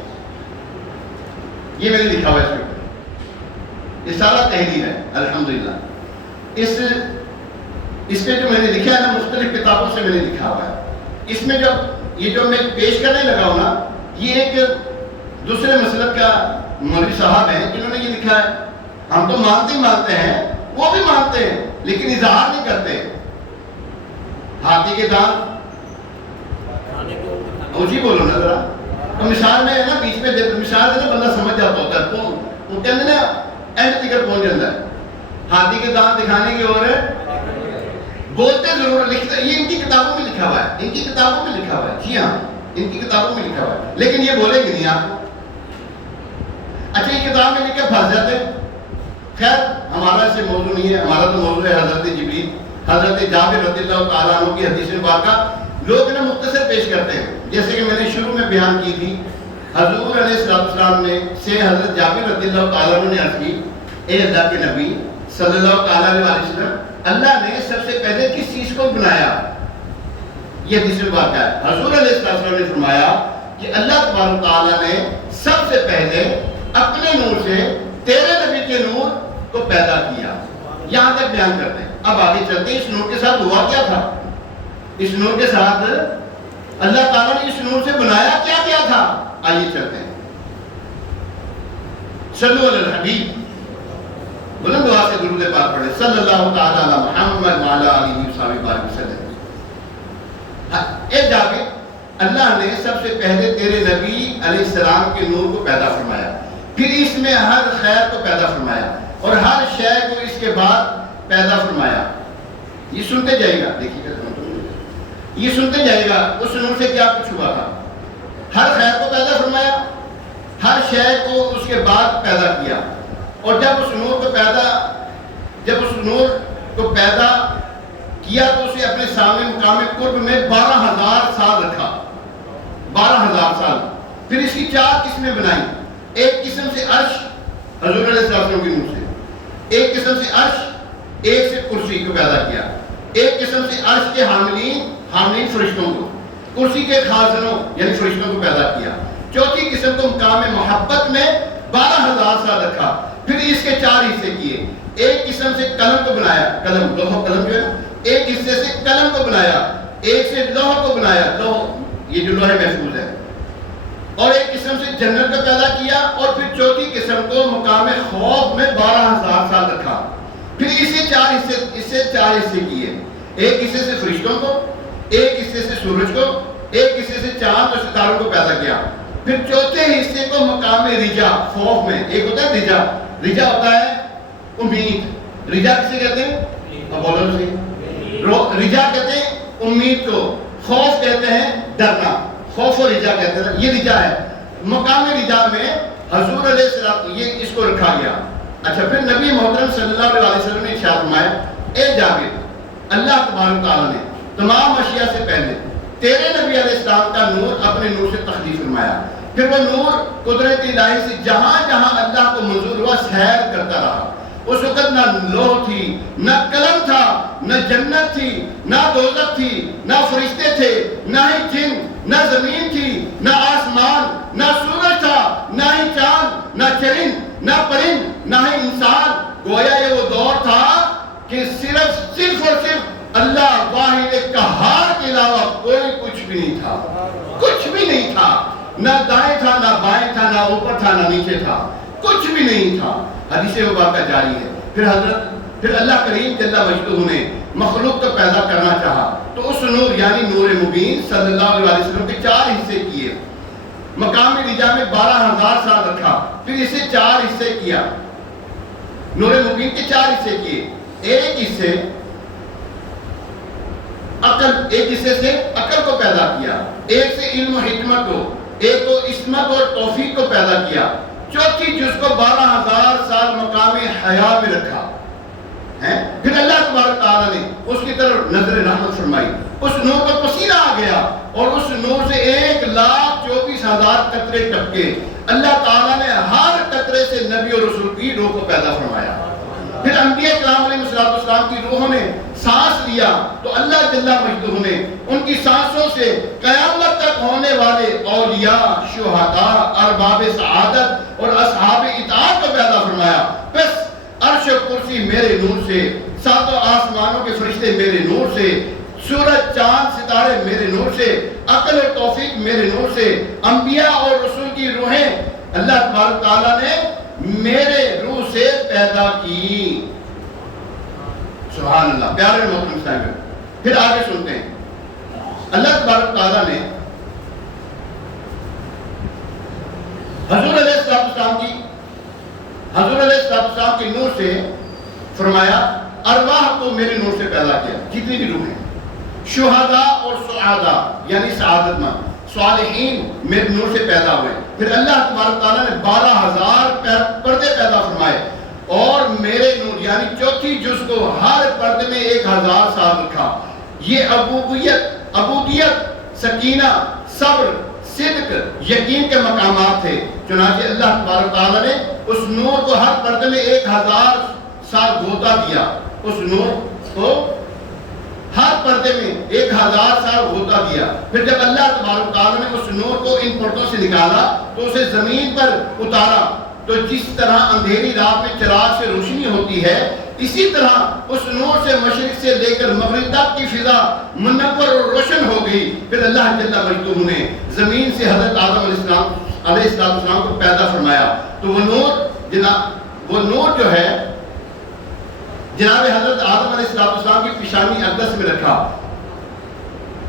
یہ میں نے لکھا ہوا ہے اس کے اوپر، یہ سارا تحریر ہے الحمدللہ۔ اس پہ جو میں نے لکھا ہے نا، مختلف کتابوں سے میں نے لکھا ہوا ہے۔ اس میں یہ جو میں پیش کرنے لگا ہوں نا، یہ ایک دوسرے مسلک کا مولوی صاحب ہیں جنہوں نے یہ لکھا ہے۔ ہم تو مانتے ہیں، وہ بھی مانتے ہیں لیکن اظہار نہیں کرتے۔ ہاتھی کے دانت اونچی بولو نا ذرا، تو مثال میں ہے نا، بیچ میں مثال سے نا بندہ سمجھ جاتا ہوتا ہے، تو وہ کہتے ہیں نا اینڈ تک پہنچ جاتا ہے۔ ہاتھی کے دانت دکھانے کی اور بولتے ضرور، لکھتے، یہ ان کی کتابوں میں لکھا ہوا ہے، ان کی کتابوں میں لکھا ہوا ہے، جی ہاں ان کی کتابوں میں لکھا ہوا ہے، لیکن یہ بولیں گے نہیں آپ کو۔ اچھا یہ کتاب میں لکھ کے پھنس جاتے۔ خیر ہمارا اس سے موضوع نہیں ہے، ہمارا تو موضوع ہے حضرت جبریل، حضرت جابر رضی اللہ تعالیٰ عنہ کی حدیث مبارکہ۔ لوگ نا مختصر پیش کرتے ہیں، جیسے کہ میں نے شروع میں بیان کی تھی، حضور علیہ السلام نے سے حضرت جابر رضی اللہ تعالیٰ عنہ نے عرض کی، اے اللہ کے نبی صلی اللہ تعالیٰ علیہ وسلم، اللہ نے سب سے پہلے کس چیز کو بنایا؟ یہ حدیث مبارکہ ہے۔ حضور علیہ السلام نے فرمایا کہ اللہ تبارک تعالیٰ نے سب سے پہلے اپنے نور سے تیرے نبی کے نور کو پیدا کیا۔ یہاں تک بیان کرتے ہیں، اب آگے چلتے ہیں۔ اس نور کے ساتھ ہوا کیا تھا؟ اس نور کے ساتھ اللہ تعالیٰ نے اس نور سے بنایا کیا تھا؟ آئیے چلتے ہیں۔ صلو علی الحبیب، بلند دعا سے درود پاک پڑھیں، صلی اللہ تعالیٰ علی محمد وعلی آلہ وصحبہ وسلم۔ اے جابر، اللہ نے سب سے پہلے تیرے نبی علیہ السلام کے نور کو پیدا فرمایا، پھر اس میں ہر خیر کو پیدا فرمایا اور ہر شے کو اس کے بعد پیدا فرمایا۔ یہ سنتے جائے گا، دیکھیے گا، یہ سنتے جائے گا اس نور سے کیا کچھ ہوا تھا۔ ہر خیر کو پیدا فرمایا، ہر شے کو اس کے بعد پیدا کیا، اور جب اس نور کو پیدا کیا تو اسے اپنے سامنے مقام قرب میں 12,000 سال رکھا، 12,000 سال۔ پھر اس کی 4 قسمیں بنائیں۔ ایک قسم سے عرش، حضور علیہ السلام کے نور سے، ایک قسم سے عرش، ایک سے کرسی کو پیدا کیا، ایک قسم سے عرش کے حاملین فرشتوں کو، کرسی کے خازنوں یعنی فرشتوں کو پیدا کیا، چوتھی قسم کو مقام محبت میں 12,000 سال رکھا، پھر اس کے 4 حصے کیے۔ ایک قسم سے قلم کو بنایا، قلم جو ہے نا، ایک حصے سے قلم کو بنایا، ایک سے لوح کو بنایا، یہ جو لوح محفوظ ہے، اور ایک قسم سے جنت کو پیدا کیا، اور پھر چوتھی قسم کو مقام خوف میں 12,000 سال رکھا، پھر اسے 4 حصے کیے۔ ایک حصے سے فرشتوں کو، ایک حصے سے سورج کو، ایک حصے سے چاند اور ستاروں کو پیدا کیا، پھر چوتھے حصے کو مقام رجا، خوف میں، ایک ہوتا ہے رجا، رجا ہوتا ہے امید، رجا کسے کہتے ہیں؟ بولو صحیح، رجا کہتے ہیں امید کو، خوف کہتے ہیں ڈرنا، خوف و رجا کہتے ہیں، یہ رجا ہے۔ مقام رجا میں حضور علیہ السلام یہ اس کو رکھا گیا۔ اچھا پھر نبی محترم صلی اللہ علیہ وسلم نے ارشاد فرمایا، اے جابر، اللہ تبارک تعالیٰ نے تمام اشیاء سے پہلے تیرے نبی علیہ السلام کا نور اپنے نور سے تخلیق فرمایا، پھر وہ نور قدرت الہی سے جہاں جہاں اللہ کو منظور ہوا سیر کرتا رہا۔ اس وقت نہ لوح تھی، نہ قلم تھا، نہ جنت تھی، نہ دوزخ تھی، نہ فرشتے تھے، نہ ہی جن، نہ زمین تھی، نہ آسمان، نہ سورج تھا، نہ ہی چاند، نہ چرند، نہ پرند، نہ ہی انسان۔ گویا یہ وہ دور تھا کہ صرف اور صرف اللہ واحد قہار کے علاوہ کوئی کچھ بھی نہیں تھا، کچھ بھی نہیں تھا، نہ دائیں تھا، نہ بائیں تھا، نہ اوپر تھا، نہ نیچے تھا، کچھ بھی نہیں تھا۔ حدیث مبارکہ جاری ہے۔ پھر اللہ کریم جل مجدہ نے مخلوق کو پیدا کرنا چاہا تو اس نور یعنی نور مبین صلی اللہ علیہ وسلم کے 4 حصے کیے، مقام رجا میں 12,000 سال رکھا، پھر اسے 4 حصے کیا، نور مبین کے 4 حصے کیے۔ ایک حصے سے عقل کو پیدا کیا، ایک سے علم و حکمت کو، ایک کو عصمت اور توفیق کو پیدا کیا، چوتھی جز کو 12,000 سال مقام حیا میں رکھا ہے۔ پھر اللہ تبارک تعالیٰ نے اس کی طرف نظر رحمت فرمائی، اس نور پر پسینہ آ گیا اور اس نور سے 1,24,000 قطرے ٹپکے۔ اللہ تعالیٰ نے ہر قطرے سے نبی اور رسول کی روح کو پیدا فرمایا۔ پھر انبیاء کرام علیہ السلام کی روحوں نے سانس لیا تو اللہ جل مجدہ نے ان کی سانسوں سے قیامت تک ہونے والے اولیاء، شہداء، ارباب سعادت اور اصحاب اطاعت کو پیدا فرمایا۔ پس عرش و کرسی میرے نور سے، ساتوں آسمانوں کے فرشتے میرے نور سے، سورج چاند ستارے میرے نور سے، عقل اور توفیق میرے نور سے، انبیاء اور رسول کی روحیں اللہ تبارک تعالیٰ نے میرے روح سے پیدا کی۔ سبحان اللہ۔ پیارے محترم صاحب، پھر آگے سنتے ہیں۔ اللہ تبارک تعالیٰ نے حضور علیہ السلام کی نور سے فرمایا ارواح کو میرے نور سے پیدا کیا، جتنی بھی روح ہیں، شہداء اور سعاداء یعنی سعادت مند صالحین میرے نور سے پیدا ہوئے۔ پھر اللہ تبارک تعالیٰ نے 12,000 پردے پیدا فرمائے اور میرے نور یعنی چوتھی جز کو ہر پردے میں 1,000 سال رکھا۔ یہ عبودیت، سکینہ، صبر، صدق، یقین کے مقامات تھے۔ چنانچہ اللہ تبارک تعالیٰ نے اس نور کو ہر پردے میں 1,000 سال گوتا دیا، اس نور کو ہر پردے میں 1,000 سال غوطہ دیا۔ پھر جب اللہ تبارک تعالیٰ نے اس نور کو ان پردوں سے نکالا تو اسے زمین پر اتارا، تو جس طرح اندھیری رات میں چراغ سے روشنی ہوتی ہے، اسی طرح اس نور سے مشرق سے لے کر مغرب تک کی فضا منور اور روشن ہو گئی۔ پھر اللہ جل مجدہ نے زمین سے حضرت آدم علیہ السلام کو پیدا فرمایا، تو وہ نور جو ہے جناب حضرت آدم علیہ السلام کی پیشانی اقدس میں رکھا۔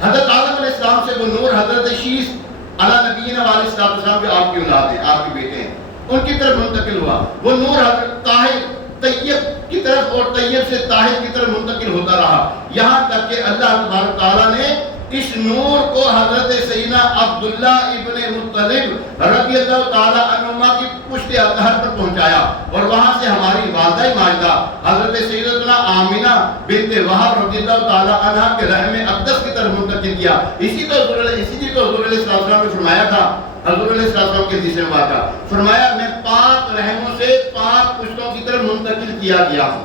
حضرت آدم علیہ السلام سے وہ نور حضرت شیس علیہ نبینا علیہ السلام جو آپ کی اولاد ہیں، آپ کے بیٹے ہیں، ان کی طرف منتقل ہوا۔ وہ نور حضرت طاہر طیب کی طرف اور طیب سے طاہر کی طرف منتقل ہوتا رہا، یہاں تک کہ اللہ تبارک تعالیٰ نے اس نور کو حضرت سیدنا عبداللہ ابن مطلب رضی اللہ تعالیٰ عنہما کی پشت اطہر پر پہنچایا اور وہاں سے ہماری والدہ ماجدہ حضرت سیدتنا آمینہ بنت وہب رضی اللہ تعالیٰ عنہ کے رحم اقدس کی طرف منتقل کیا۔ اسی تو حضور علیہ السلام نے فرمایا تھا، حضور علیہ السلام کے حدیث میں واقع فرمایا، میں 5 رحموں سے 5 پشتوں کی طرف منتقل کیا گیا ہوں۔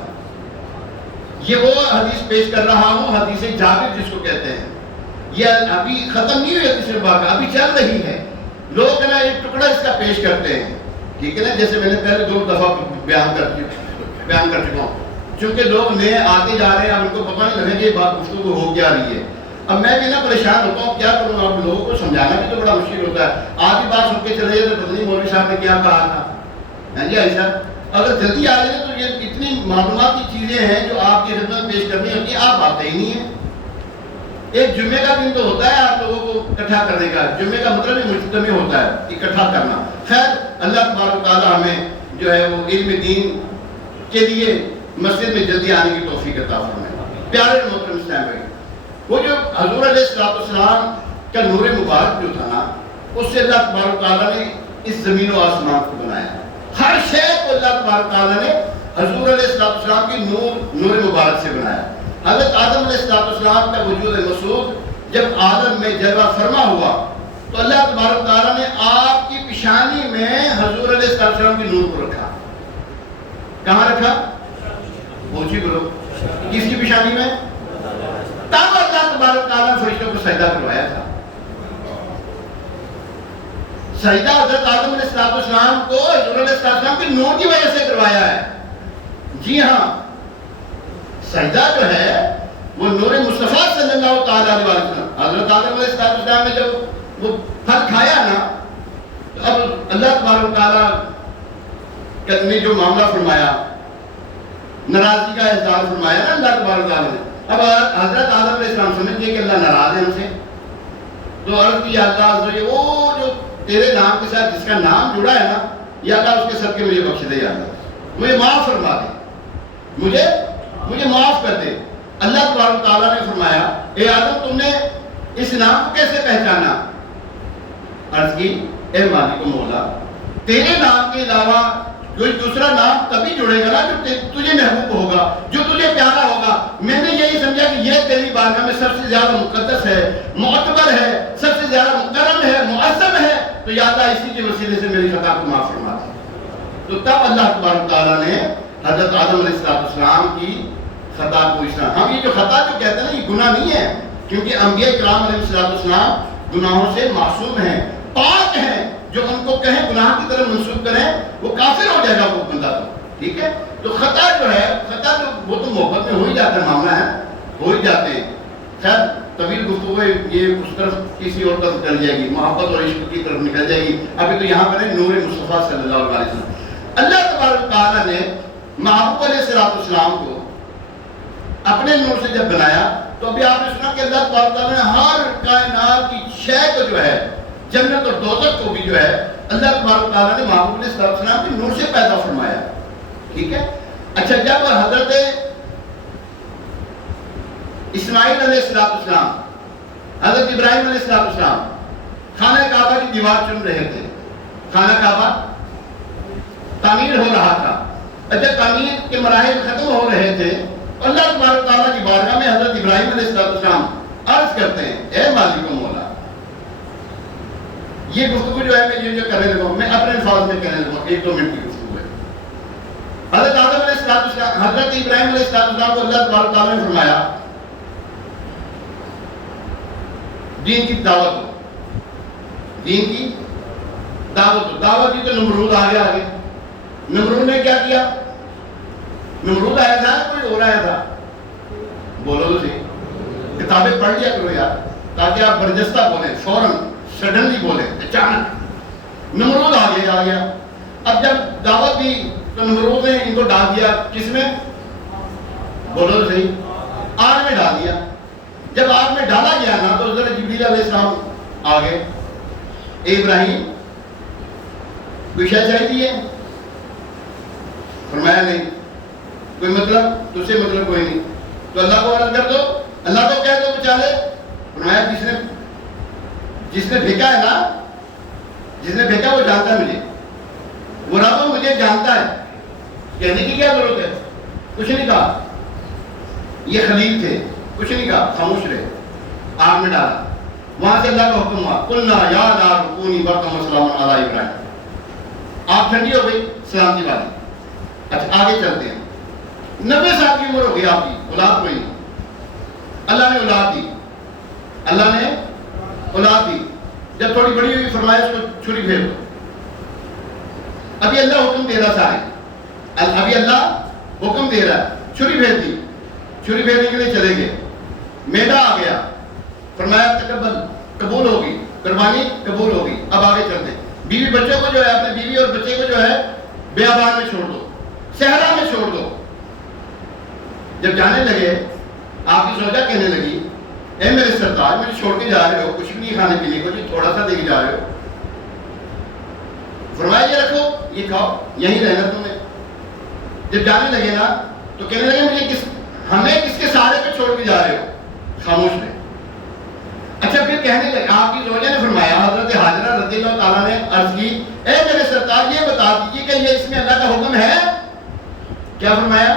یہ وہ حدیث پیش کر رہا ہوں، حدیث جابر جس کو کہتے ہیں، یہ ابھی ختم نہیں ہوئی حدیث واقع، ابھی چل رہی ہے۔ لوگ نا ایک ٹکڑا اس کا پیش کرتے ہیں، ٹھیک ہے نا، جیسے میں نے پہلے 2 دفعہ بیان کر چکا ہوں، چونکہ لوگ نئے آتے جا رہے ہیں، اب ان کو پتہ نہیں لگے کہ یہ بات گفتگو ہو کیا رہی ہے۔ اب میں بھی نا پریشان ہوتا ہوں، کیا کروں، آپ لوگوں کو سمجھانا بھی تو بڑا مشکل ہوتا ہے۔ آدھی بات سن کے چلے جائے تو پتہ نہیں مولوی صاحب نے کیا کہا تھا، جی ایسا اگر جلدی آ جائے تو یہ اتنی معلوماتی چیزیں ہیں جو آپ کی خدمت پیش کرنی ہوتی ہیں، آپ آتے ہی نہیں ہیں۔ ایک جمعے کا دن تو ہوتا ہے آپ لوگوں کو اکٹھا کرنے کا، جمعے کا مطلب ہی مجتمع ہوتا ہے، اکٹھا کرنا۔ خیر اللہ تبارک تعالیٰ ہمیں جو ہے وہ علم دین کے لیے مسجد میں جلدی آنے کی توفیق عطا فرمائے۔ پیارے محترم اسلام بھائی، وہ جو حضور علیہ السلام کا نور مبارک جو تھا نا، اس سے اللہ تبارک تعالیٰ نے اس زمین و آسمان کو بنایا۔ ہر شے کو اللہ تبارک تعالیٰ نے حضور علیہ السلام کی نور مبارک سے بنایا۔ حضرت آدم علیہ السلام کا وجود مسعود جب آدم میں جلوہ فرما ہوا تو اللہ تبارک تعالیٰ نے آپ کی پیشانی میں حضور علیہ السلام کی نور کو رکھا۔ کہاں رکھا؟ پوچھی کرو، کس کی پیشانی میں؟ تب اللہ تبارک تعالیٰ نے فرشتوں کو سجدہ کروایا تھا۔ سجدہ حضرت آدم علیہ السلام کو حضور علیہ السلام کی نور کی وجہ سے کروایا ہے۔ جی ہاں، سجدہ جو ہے وہ نور مصطفیٰ صلی اللہ تعالیٰ علیہ وسلم، حضرت آدم علیہ السلام نے جب وہ پھل کھایا نا، تو اب اللہ تبارک تعالیٰ نے جو معاملہ فرمایا، ناراضگی کا اظہار فرمایا نا اللہ تبارک تعالیٰ نے، اب حضرت آدم علیہ السلام سمجھ گئے کہ اللہ ناراض ہے ہم سے، تو عرض کی اللہ وہ جو تیرے نام کے ساتھ جس کا نام جڑا ہے نا، یا اللہ اس کے صدقے مجھے بخش دے، یا اللہ مجھے معاف فرما دے، مجھے معاف کر دے۔ اللہ تبارک تعالیٰ نے فرمایا، اے آدم تم نے اس نام کو کیسے پہچانا؟ عرض کی، اے مالک و مولا، تیرے نام کے علاوہ کوئی دوسرا نام تبھی جڑے گا نا جو تجھے محبوب ہوگا، جو تجھے پیارا ہوگا۔ میں نے یہی سمجھا کہ یہ تیری بارگاہ میں سب سے زیادہ مقدس ہے، معتبر ہے، سب سے زیادہ مکرم ہے، معظم ہے، تو یا اللہ اسی کے وسیلے سے میری خطا کو معاف فرما دے۔ تو تب اللہ تبارک تعالیٰ نے حضرت آدم علیہ السلام کی خطا کو ہم یہ جو خطا جو کہتے ہیں نا، یہ گناہ نہیں ہے، کیونکہ انبیاء کرام علیہ السلام گناہوں سے معصوم ہیں، پاک ہیں. جو ان کو کہیں گناہ کی طرف منسوخ کریں وہ کافر ہو جائے گا وہ بندہ. تو ٹھیک ہے، تو خطا جو ہے، خطا تو وہ تو محبت میں ہو ہی جاتا ہے، معاملہ ہے، ہو ہی جاتے ہیں. خیر طویل گفتگو ہے، یہ اس طرف کسی اور طرف چل جائے گی، محبت اور عشق کی طرف نکل جائے گی. ابھی تو یہاں پر ہے نور مصطفیٰ صلی اللہ علیہ وسلم. اللہ تبارک تعالیٰ نے محبوب علیہ السلام کو اپنے نور سے جب بنایا تو ابھی آپ نے سنا کہ اللہ تبارک تعالیٰ نے ہر کائنات کی شے کو جو ہے، جنت اور دوزخ کو بھی جو ہے، اللہ تبارک تعالیٰ نے محبوب علیہ السلام کے نور سے پیدا فرمایا. ٹھیک ہے. اچھا، جب حضرت اسماعیل علیہ السلام، حضرت ابراہیم علیہ السلام خانہ کعبہ کی دیوار چن رہے تھے، خانہ کعبہ تعمیر ہو رہا تھا، جب تعمیر کے مراحل ختم ہو رہے تھے اللہ تبارک تعالیٰ کی بارگاہ میں حضرت ابراہیم علیہ السلام عرض کرتے ہیں، اے مالک و مولا. یہ گفتگو جو ہے میں یہ جو کرنے لگا ہوں، میں اپنے الفاظ میں کہنے لگا ہوں، 1-2 منٹ کی گفتگو ہے. حضرت آدم علیہ السلام، حضرت ابراہیم علیہ السلام کو اللہ تبارک تعالیٰ نے فرمایا دین کی دعوت ہو، دین کی دعوت ہو. دعوت دی تو نمرود آگے آگے. نمرود نے کیا کیا؟ نمرود آیا تھا نا، کوئی ہو رہا تھا، بولو تو صحیح، کتابیں پڑھ لیا کرو یار تاکہ آپ برجستہ بولیں، فوراً سڈنلی بولیں، اچانک. نمرود آگے آ گیا. اب جب دعوت دی تو نمرود نے ان کو ڈال دیا کس میں؟ بولو تو صحیح، آگ میں ڈال دیا. جب آگ میں ڈالا گیا نا تو حضرت جبریل علیہ السلام آگے، اے ابراہیم کوئی شے چاہیے؟ فرمایا نہیں. کوئی مطلب؟ تجھ سے مطلب کوئی نہیں. تو اللہ کو عرض کر دو، اللہ کو کہہ دو بچا لے. فرمایا جس نے پھینکا ہے نا، جس نے پھینکا وہ جانتا ہے مجھے، وہ رب مجھے جانتا ہے، کہنے کی کیا ضرورت ہے؟ کچھ نہیں کہا. یہ خلیل تھے، کچھ نہیں کہا، خاموش رہے. آگ میں ڈالا. وہاں سے اللہ کا حکم ہوا، قلنا یا نار کونی بردا وسلاما علی ابراہیم. آگ ٹھنڈی ہو گئی، سلامتی والی. اچھا آگے چلتے ہیں. 90 سال کی عمر ہو گئی آپ کی، اولاد کوئی نہیں. اللہ نے اولاد دی، اللہ نے اولاد دی. جب تھوڑی بڑی ہوئی فرمایا اس کو چھری پھیر دو. ابھی اللہ حکم دے رہا سارے، ابھی اللہ حکم دے رہا ہے، چھری پھیر دی. چھری پھیرنے کے لیے چلے گئے، میڈا آ گیا. فرمایا تقبل، قبول ہوگی، قربانی قبول ہوگی. اب آگے چلتے ہیں. بیوی بچوں کو جو ہے، اپنے بیوی اور بچے کو جو ہے بیابان میں چھوڑ دو، صحرا میں چھوڑ دو. جب جانے لگے آپ کی زوجہ کہنے لگی، اے میرے سرتاج مجھے چھوڑ کے جا رہے ہو، کچھ بھی نہیں کھانے پینے کو، جی تھوڑا سا دے کے جا رہے ہو. فرمایا یہ رکھو، یہ کھاؤ، یہیں رہنا تمہیں. جب جانے لگے نا تو کہنے لگے مجھے ہمیں کس کے سہارے پہ چھوڑ کے جا رہے ہو؟ خاموش رہے. اچھا پھر کہنے لگے، آپ کی زوجہ نے فرمایا، حضرت حاجرہ رضی اللہ تعالیٰ نے عرض کی، اے میرے سرتاج یہ بتا دیجیے کہ یہ اس میں اللہ کا حکم ہے؟ کیا فرمایا؟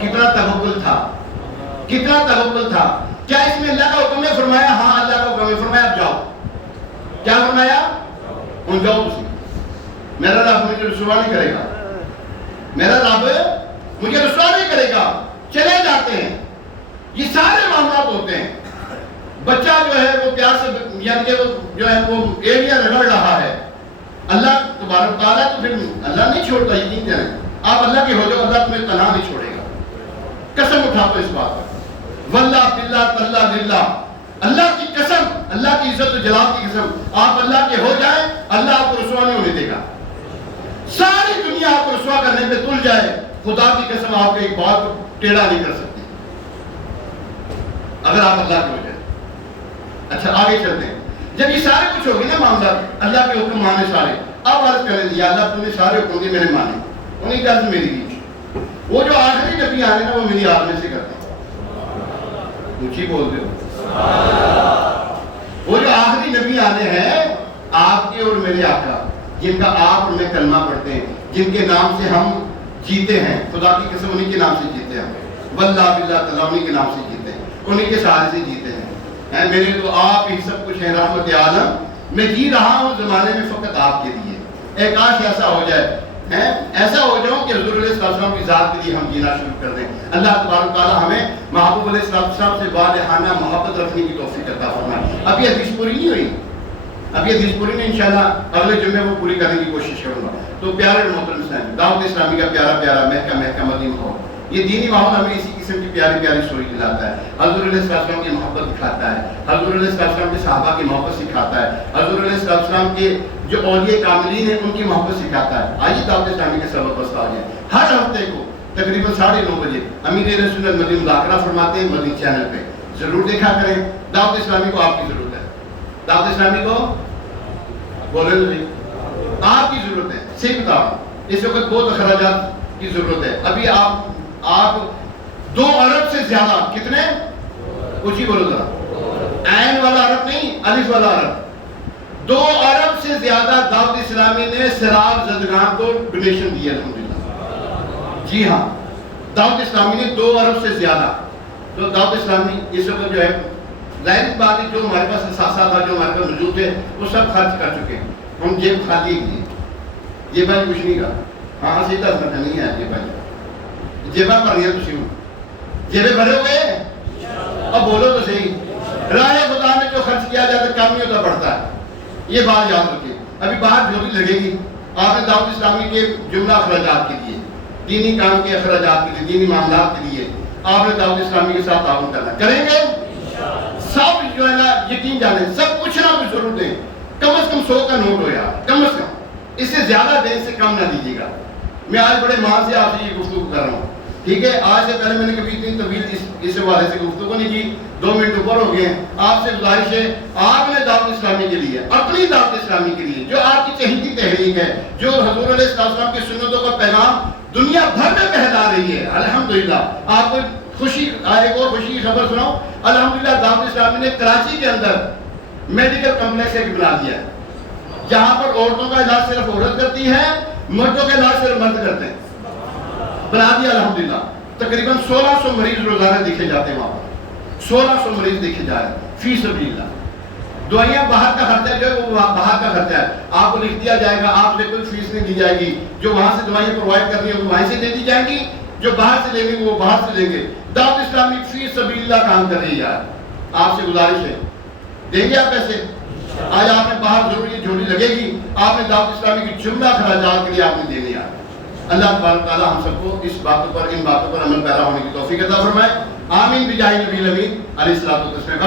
کتنا تغفل تھا، کتنا تغفل تھا. کیا اس میں اللہ کا حکم ہے؟ فرمایا ہاں اللہ کا حکم ہے. فرمایا اب جاؤ. کیا فرمایا؟ ان جاؤ تسی. میرا رب مجھے رسوا نہیں کرے گا، میرا رب مجھے رسوا نہیں کرے گا. چلے جاتے ہیں. یہ سارے معاملات ہوتے ہیں. بچہ جو ہے وہ پیار سے، یعنی کہ وہ جو ہے وہ ایریا رگڑ رہا ہے، اللہ تبارک تعالیٰ تو پھر اللہ نہیں چھوڑتا. یقین جائیں آپ اللہ کے ہو جاؤ، اللہ تمہیں تنہا نہیں چھوڑے گا. قسم اٹھا تو اس بات پر، واللہ باللہ تاللہ باللہ، اللہ کی قسم، اللہ کی عزت و جلال کی قسم، آپ اللہ کے ہو جائیں اللہ آپ کو رسوا نہیں ہونے دے گا. ساری دنیا آپ کو رسوا کرنے پہ تل جائے، خدا کی قسم آپ کے ایک بات کو ٹیڑھا نہیں کر سکتی اگر آپ اللہ کے ہو جائیں. اچھا آگے چلتے ہیں. جب یہ سارے کچھ ہوگی نا معاملات، اللہ کے حکم مانے سارے، اب عرض کریں یا اللہ تم نے سارے حکم دیے میں نے مانے، انہیں کی عرض میری کی. وہ جو آخری نبی آنے نا وہ میری آگ میں سے کرتے ہیں. اونچی بول دے. وہ جو آخری نبی آنے ہیں آپ کے اور میرے آقا، جن کا آپ اور میں کلمہ پڑھتے ہیں، جن کے نام سے ہم جیتے ہیں، خدا کی قسم انہی کے نام سے جیتے ہیں. واللہ باللہ تعالیٰ انہی کے نام سے جیتے ہیں، انہی کے سہارے سے جیتے ہیں. میرے تو آپ ہی سب کچھ ہیں، رحمت عالم. میں جی رہا ہوں زمانے میں فقط آپ کے لیے. ایک کاش ایسا ہو جائے ایسا ہو جاؤ کہ حضور علیہ السلام کی ذات کے لیے ہم جینا شروع کر دیں. اللہ تبارک تعالیٰ ہمیں محبوب علیہ السلام سے والہانہ محبت رکھنے کی توفیق عطا فرمائے. اب یہ حدیث پوری نہیں ہوئی, اب یہ حدیث پوری نہیں, انشاءاللہ اگلے جمعے وہ پوری کرنے کی کوشش کروں گا. تو پیارے محترم اسلام, دعوت اسلامی کا پیارا پیارا مہکا مدنی ماحول, یہ دینی ماحول ہمیں اسی قسم کی پیاری پیاری سٹوری دلاتا ہے. حضور علیہ السلام کی محبت دکھاتا ہے, حضور علیہ السلام کے صحابہ کی محبت سکھاتا ہے, حضور علیہ السلام کے جو اولیاء کاملین ہیں ان کی محبت سکھاتا ہے. آئیے دعوت اسلامی کے سبق بستہ ہو جائیں. ہر ہفتے کو تقریباً 9:30 بجے امیر سنت مدنی مذاکرہ فرماتے ہیں مدنی چینل پہ, ضرور دیکھا کریں. دعوت اسلامی کو آپ کی ضرورت ہے, دعوت اسلامی کو بولے نہیں آپ کی ضرورت ہے. صحیح بتاؤ, اس وقت بہت اخراجات کی ضرورت ہے. ابھی آپ 2 ارب سے زیادہ, کتنے اونچی بولو ذرا, عین والا عرب نہیں, الف والا عرب, 2 ارب سے زیادہ دعوت اسلامی نے سیلاب زدگان کو ڈونیشن دی الحمدللہ. جی ہاں, دعوت اسلامی نے 2 ارب سے زیادہ. تو دعوت اسلامی اس وقت جو ہے ظاہر بات ہے, جو ہمارے پاس اثاثہ تھا, جو ہمارے پاس موجود ہے, وہ سب خرچ کر چکے. ہم جیب خالی کی, یہ بھائی کچھ نہیں کہا. ہاں سیدھا سمجھا نہیں ہے یہ بھائی, جیبا پر رہی ہے تسی ہوں, جیبے بھرے ہوئے. اب بولو تو صحیح, راہ خدا میں جو خرچ کیا جاتا ہے کام نہیں ہوتا پڑتا ہے. یہ بات یاد رکھیے. ابھی باہر جو بھی لگے گی, آپ نے دعوت اسلامی کے جملہ اخراجات کے لیے, دینی کام کے اخراجات کے لیے, دینی معاملات کے لیے آپ نے دعوت اسلامی کے ساتھ تعاون کرنا. کریں گے سب جو ہے نا, یقین جانیں سب کچھ نہ کچھ ضرور دیں. کم از کم 100 کا نوٹ ہو یار, کم از کم, اس سے زیادہ دیں, سے کم نہ دیجیے گا. میں آج بڑے مان سے آپ سے یہ گفتگو کر رہا ہوں, ٹھیک ہے. آج سے پہلے میں نے کبھی اتنی طویل اس حوالے سے گفتگو نہیں کی, 2 منٹ اوپر ہو گئے ہیں. آپ سے گزارش ہے, آپ نے دعوت اسلامی کے لیے, اپنی دعوت اسلامی کے لیے, جو آپ کی چہیتی تحریک ہے, جو حضور علیہ السلام کی سنتوں کا پیغام دنیا بھر میں پھیلا رہی ہے, الحمدللہ. آپ کو خوشی, ایک اور خوشی کی خبر سناؤں, الحمدللہ دعوت اسلامی نے کراچی کے اندر میڈیکل کمپلیکس ایک بنا دیا ہے, جہاں پر عورتوں کا علاج صرف عورت کرتی ہے, مردوں کا علاج صرف مرد کرتے ہیں. بنا دیا الحمدللہ. تقریباً 1600 مریض روزانہ دیکھے جاتے ہیں وہاں پر, 1600 مریض دیکھے جا رہے ہیں فی سبیل اللہ. دوائیاں باہر کا خرچہ جو ہے وہ باہر کا خرچہ ہے, آپ کو لکھ دیا جائے گا, آپ سے کوئی فیس نہیں دی جائے گی. جو وہاں سے دوائیاں پرووائڈ کرنی ہے وہ وہیں سے دے دی جائیں گی, جو باہر سے لیں گے وہ باہر سے لیں گے. دعوت اسلامی فی سبیل اللہ کام کر رہی ہے یار. آپ سے گزارش ہے, دیں گے آپ پیسے. آج آپ نے باہر ضرور یہ جھولی لگے گی, آپ نے دعوت اسلامی کی جملہ اخراجات کے لیے آپ نے دینے یار. اللہ تبارک تعالیٰ ہم سب کو اس باتوں پر, ان باتوں پر عمل پیرا ہونے کی توفیق عطا فرمائے. آمین بجاہ نبی الامین علیہ الصلوۃ والتسلیم.